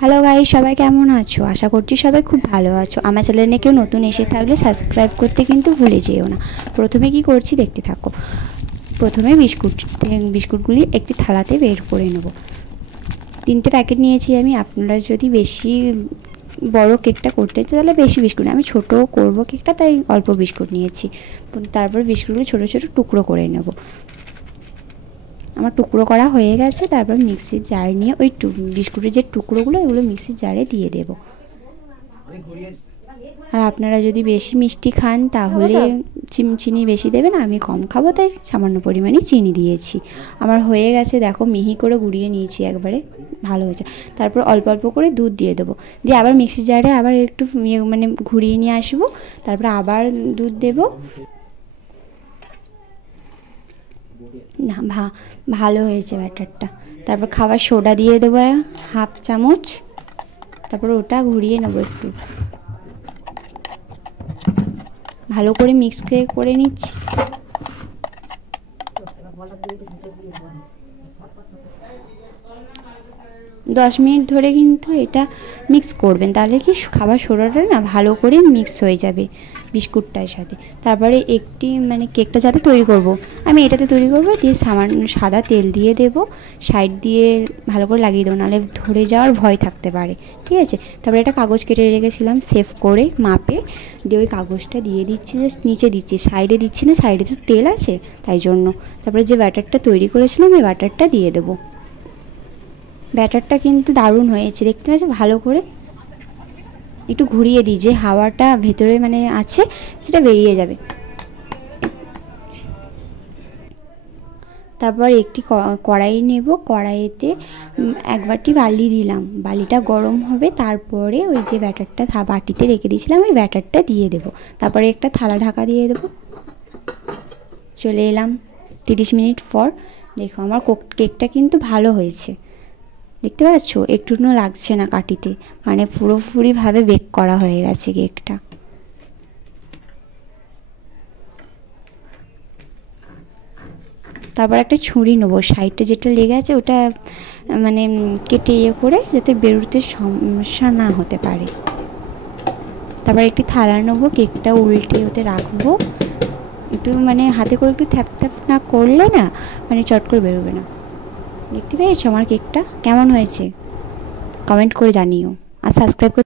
Hello guys, সবাই কেমন আছো? আশা করছি সবাই খুব ভালো আছো। আমার চ্যানেলে কেউ নতুন এসে থাকলে সাবস্ক্রাইব করতে কিন্তু ভুলে যেও না। প্রথমে কি করছি দেখতে থাকো। প্রথমে বিস্কুটগুলি একটি থালাতে বের করে নেব। 3টে প্যাকেট নিয়েছি আমি। আপনারা যদি বেশি বড় কেকটা করতে চান তাহলে বেশি বিস্কুট, আমি ছোট করব কেকটা, তাই অল্প বিস্কুট নিয়েছি। তারপর বিস্কুটগুলো ছোট ছোট টুকরো করে নেব। আমার টুকরো করা হয়ে গেছে। তারপর মিক্সির জার নিয়ে ওই বিস্কুটের যে টুকরোগুলো এগুলো মিক্সির জারে দিয়ে দেব। আর আপনারা যদি বেশি মিষ্টি খান তাহলে চিনি বেশি দেবেন, আমি কম খাবো তাই সামান্য পরিমাণে চিনি দিয়েছি। আমার হয়ে গেছে, দেখো মিহি করে গুঁড়িয়ে নিয়েছি, একবারে ভালো হয়েছে। তারপর অল্প অল্প করে দুধ দিয়ে দেবো, দিয়ে আবার মিক্সির জারে আবার একটু মানে ঘুরিয়ে নিয়ে আসবো। তারপর আবার দুধ দেবো। না ভালো হয়েছে ব্যাটারটা। তারপর খাবার সোডা দিয়ে দেবো 1/2 চামচ। তারপর ওটা ঘুরিয়ে নেবো, একটু ভালো করে মিক্স করে নিচ্ছি। দশ মিনিট ধরে কিন্তু এটা মিক্স করবেন, তাহলে কি খাবার সোডাটা না ভালো করে মিক্স হয়ে যাবে বিস্কুটটার সাথে। তারপরে একটি মানে কেকটা যাতে তৈরি করব, আমি এটাতে তৈরি করব, দিয়ে সামান্য সাদা তেল দিয়ে দেব, সাইড দিয়ে ভালো করে লাগিয়ে দেবো, নাহলে ধরে যাওয়ার ভয় থাকতে পারে, ঠিক আছে। তারপরে একটা কাগজ কেটে রেখেছিলাম সেভ করে মাপে, দিয়ে ওই কাগজটা দিয়ে দিচ্ছি, জাস্ট নিচে দিচ্ছি, সাইডে দিচ্ছি না, সাইডে তো তেল আছে তাই জন্য। তারপরে যে ব্যাটারটা তৈরি করেছিলাম ওই ব্যাটারটা দিয়ে দেবো। ব্যাটারটা কিন্তু দারুণ হয়েছে, দেখতে পাচ্ছ। ভালো করে একটু ঘুরিয়ে দিই, যে হাওয়াটা ভেতরে মানে আছে সেটা বেরিয়ে যাবে। তারপর একটি কড়াই নেব, কড়াইতে 1 বাটি বালি দিলাম, বালিটা গরম হবে। তারপরে ওই যে ব্যাটারটা বাটিতে রেখে দিয়েছিলাম ওই ব্যাটারটা দিয়ে দেব। তারপরে একটা থালা ঢাকা দিয়ে দেব। চলে এলাম 30 মিনিট পর। দেখো আমার কেকটা কিন্তু ভালো হয়েছে, দেখতে পাচ্ছ, একটুও লাগছে না কাঠিতে, মানে পুরোপুরিভাবে বেক করা হয়ে গেছে কেকটা। তারপর একটা ছুরি নেবো, সাইডে যেটা লেগে আছে ওটা মানে কেটে করে, যাতে বেরোতে সমস্যা না হতে পারে। তারপর একটি থালা নেবো, কেকটা উল্টে হতে রাখবো, একটু মানে হাতে করে একটু থ্যাপ থ্যাপ না করলে না মানে চট করে বেরোবে না। দেখতে পেয়েছো আমার কেকটা কেমন হয়েছে? কমেন্ট করে জানিও, আর সাবস্ক্রাইব